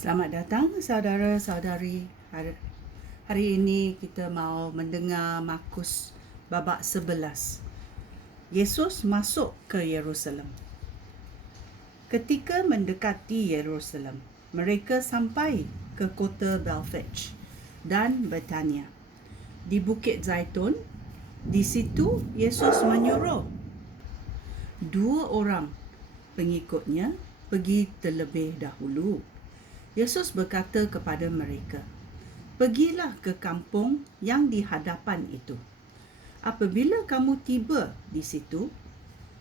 Selamat datang saudara-saudari. Hari ini kita mau mendengar Markus babak 11. Yesus masuk ke Yerusalem. Ketika mendekati Yerusalem, mereka sampai ke kota Bethfage dan Betania. Di Bukit Zaitun, di situ Yesus menyuruh 2 orang pengikutnya pergi terlebih dahulu. Yesus berkata kepada mereka, "Pergilah ke kampung yang di hadapan itu. Apabila kamu tiba di situ,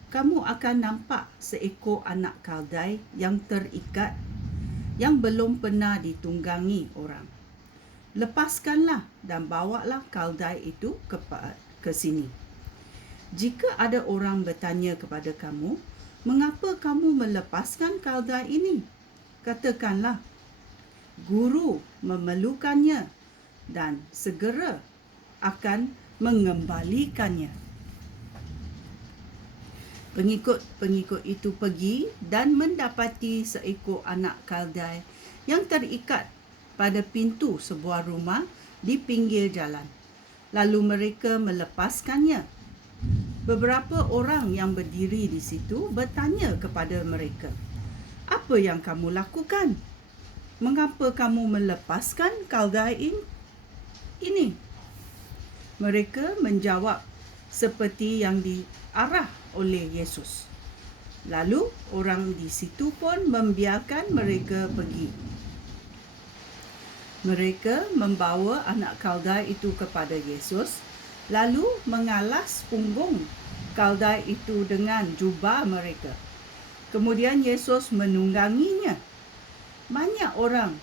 kamu akan nampak seekor anak kaldai yang terikat, yang belum pernah ditunggangi orang. Lepaskanlah dan bawalah kaldai itu ke sini. Jika ada orang bertanya kepada kamu, mengapa kamu melepaskan kaldai ini? Katakanlah, Guru memerlukannya dan segera akan mengembalikannya." Pengikut-pengikut itu pergi dan mendapati seekor anak kaldai yang terikat pada pintu sebuah rumah di pinggir jalan. Lalu mereka melepaskannya. Beberapa orang yang berdiri di situ bertanya kepada mereka, "Apa yang kamu lakukan? Mengapa kamu melepaskan kaldai ini?" Mereka menjawab seperti yang diarah oleh Yesus. Lalu orang di situ pun membiarkan mereka pergi. Mereka membawa anak kaldai itu kepada Yesus, lalu mengalas punggung kaldai itu dengan jubah mereka. Kemudian Yesus menungganginya. Banyak orang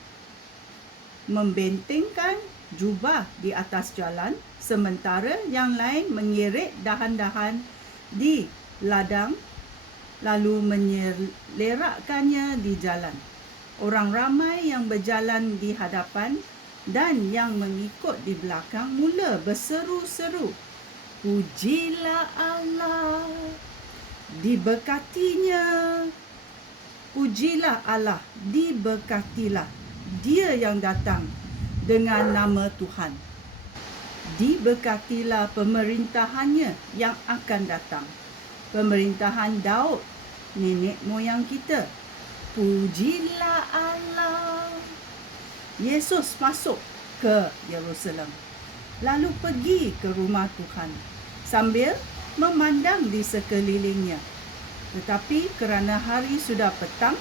membentengkan jubah di atas jalan, sementara yang lain mengirit dahan-dahan di ladang lalu menyelerakkannya di jalan. Orang ramai yang berjalan di hadapan dan yang mengikut di belakang mula berseru-seru, "Pujilah Allah, diberkatinya. Pujilah Allah, diberkatilah Dia yang datang dengan nama Tuhan. Diberkatilah pemerintahannya yang akan datang, pemerintahan Daud, nenek moyang kita. Pujilah Allah." Yesus masuk ke Yerusalem, lalu pergi ke rumah Tuhan sambil memandang di sekelilingnya. Tetapi kerana hari sudah petang,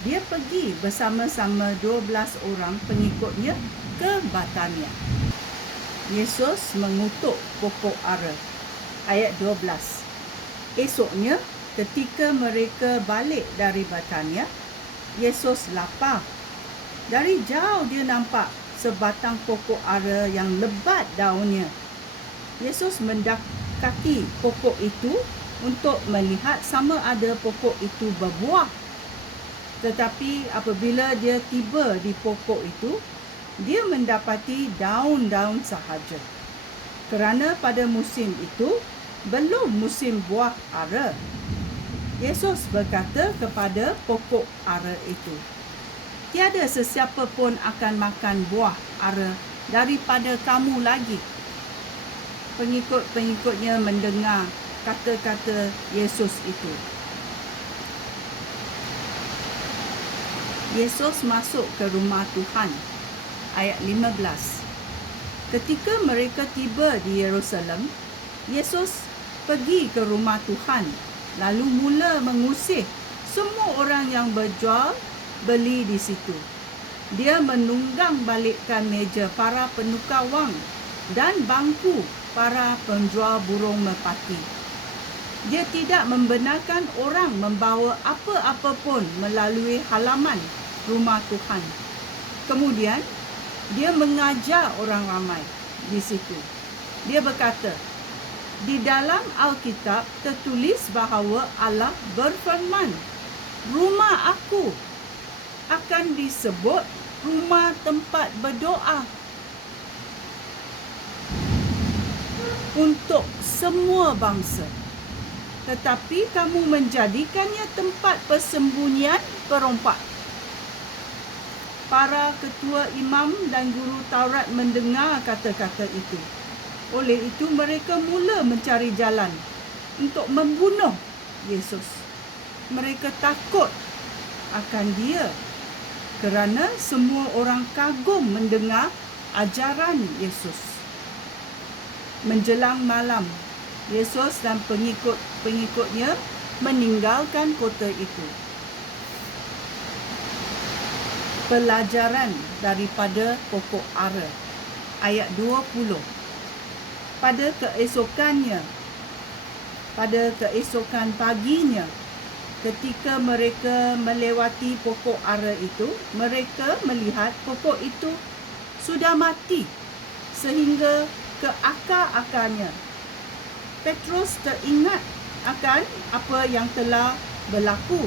dia pergi bersama-sama 12 orang pengikutnya ke Betania. Yesus mengutuk pokok ara. Ayat 12. Esoknya, ketika mereka balik dari Betania, Yesus lapar. Dari jauh dia nampak sebatang pokok ara yang lebat daunnya. Yesus mendekati pokok itu untuk melihat sama ada pokok itu berbuah. Tetapi apabila dia tiba di pokok itu, dia mendapati daun-daun sahaja. Kerana pada musim itu belum musim buah ara. Yesus berkata kepada pokok ara itu, "Tiada sesiapa pun akan makan buah ara daripada kamu lagi." Pengikut-pengikutnya mendengar kata-kata Yesus itu. Yesus masuk ke rumah Tuhan. Ayat 15. Ketika mereka tiba di Yerusalem, Yesus pergi ke rumah Tuhan, lalu mula mengusir semua orang yang berjual beli di situ. Dia menunggang balikkan meja para penukar wang dan bangku para penjual burung merpati. Dia tidak membenarkan orang membawa apa-apa pun melalui halaman rumah Tuhan. Kemudian, dia mengajar orang ramai di situ. Dia berkata, "Di dalam Alkitab tertulis bahawa Allah berfirman, 'Rumah aku akan disebut rumah tempat berdoa untuk semua bangsa.' Tetapi kamu menjadikannya tempat persembunyian perompak." Para ketua imam dan guru Taurat mendengar kata-kata itu. Oleh itu mereka mula mencari jalan untuk membunuh Yesus. Mereka takut akan dia kerana semua orang kagum mendengar ajaran Yesus. Menjelang malam, Yesus dan pengikut-pengikutnya meninggalkan kota itu. Pelajaran daripada pokok ara. Ayat 20. Pada keesokan paginya, ketika mereka melewati pokok ara itu, mereka melihat pokok itu sudah mati sehingga ke akar-akarnya. Petrus teringat akan apa yang telah berlaku.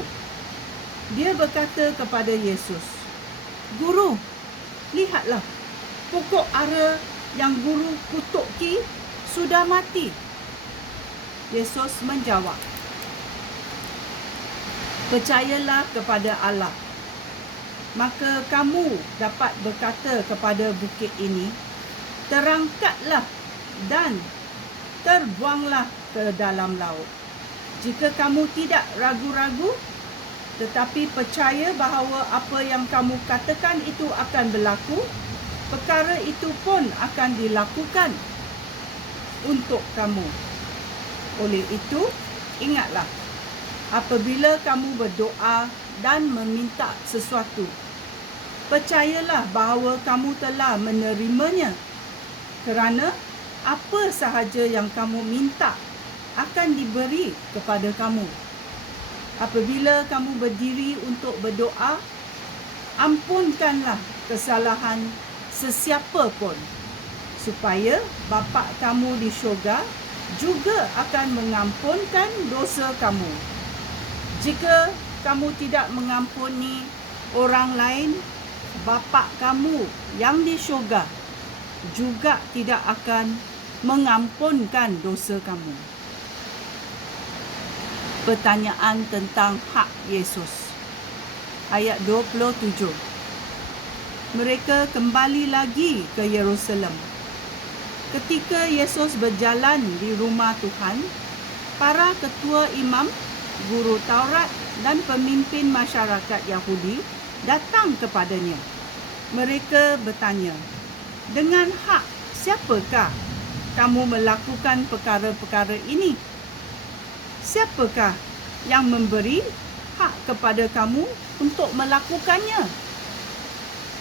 Dia berkata kepada Yesus, "Guru, lihatlah, pokok ara yang guru kutuki sudah mati." Yesus menjawab, "Percayalah kepada Allah, maka kamu dapat berkata kepada bukit ini, terangkatlah dan terbuanglah ke dalam laut. Jika kamu tidak ragu-ragu, tetapi percaya bahawa apa yang kamu katakan itu akan berlaku, perkara itu pun akan dilakukan untuk kamu. Oleh itu, ingatlah, apabila kamu berdoa dan meminta sesuatu, percayalah bahawa kamu telah menerimanya, kerana apa sahaja yang kamu minta akan diberi kepada kamu. Apabila kamu berdiri untuk berdoa, ampunkanlah kesalahan sesiapa pun, supaya Bapa kamu di syurga juga akan mengampunkan dosa kamu. Jika kamu tidak mengampuni orang lain, Bapa kamu yang di syurga juga tidak akan mengampunkan dosa kamu." Pertanyaan tentang hak Yesus. Ayat 27. Mereka kembali lagi ke Yerusalem. Ketika Yesus berjalan di rumah Tuhan, para ketua imam, guru Taurat dan pemimpin masyarakat Yahudi datang kepadanya. Mereka bertanya, "Dengan hak siapakah kamu melakukan perkara-perkara ini? Siapakah yang memberi hak kepada kamu untuk melakukannya?"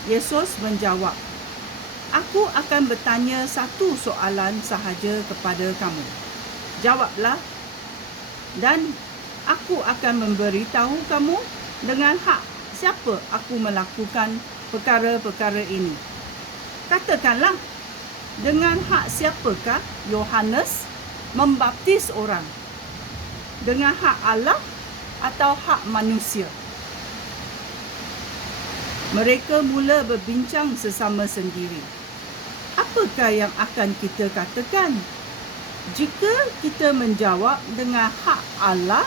Yesus menjawab, "Aku akan bertanya satu soalan sahaja kepada kamu. Jawablah, dan aku akan memberitahu kamu dengan hak siapa aku melakukan perkara-perkara ini. Katakanlah, dengan hak siapakah Yohanes membaptis orang? Dengan hak Allah atau hak manusia?" Mereka mula berbincang sesama sendiri. Apakah yang akan kita katakan? Jika kita menjawab dengan hak Allah,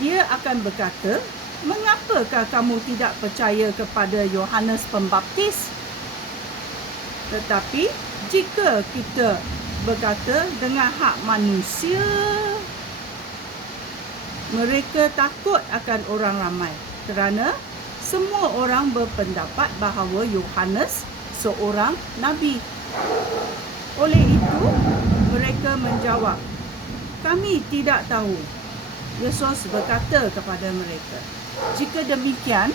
dia akan berkata, "Mengapakah kamu tidak percaya kepada Yohanes Pembaptis?" Tetapi jika kita berkata dengan hak manusia, mereka takut akan orang ramai, kerana semua orang berpendapat bahawa Yohanes seorang nabi. Oleh itu, mereka menjawab, "Kami tidak tahu." Yesus berkata kepada mereka, "Jika demikian,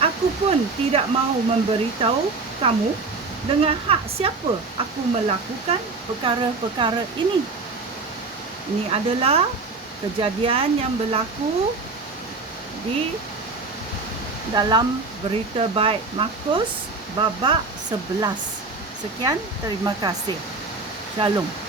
aku pun tidak mahu memberitahu kamu dengan hak siapa aku melakukan perkara-perkara ini." Ini adalah kejadian yang berlaku di dalam berita baik Markus babak 11. Sekian, terima kasih. Shalom.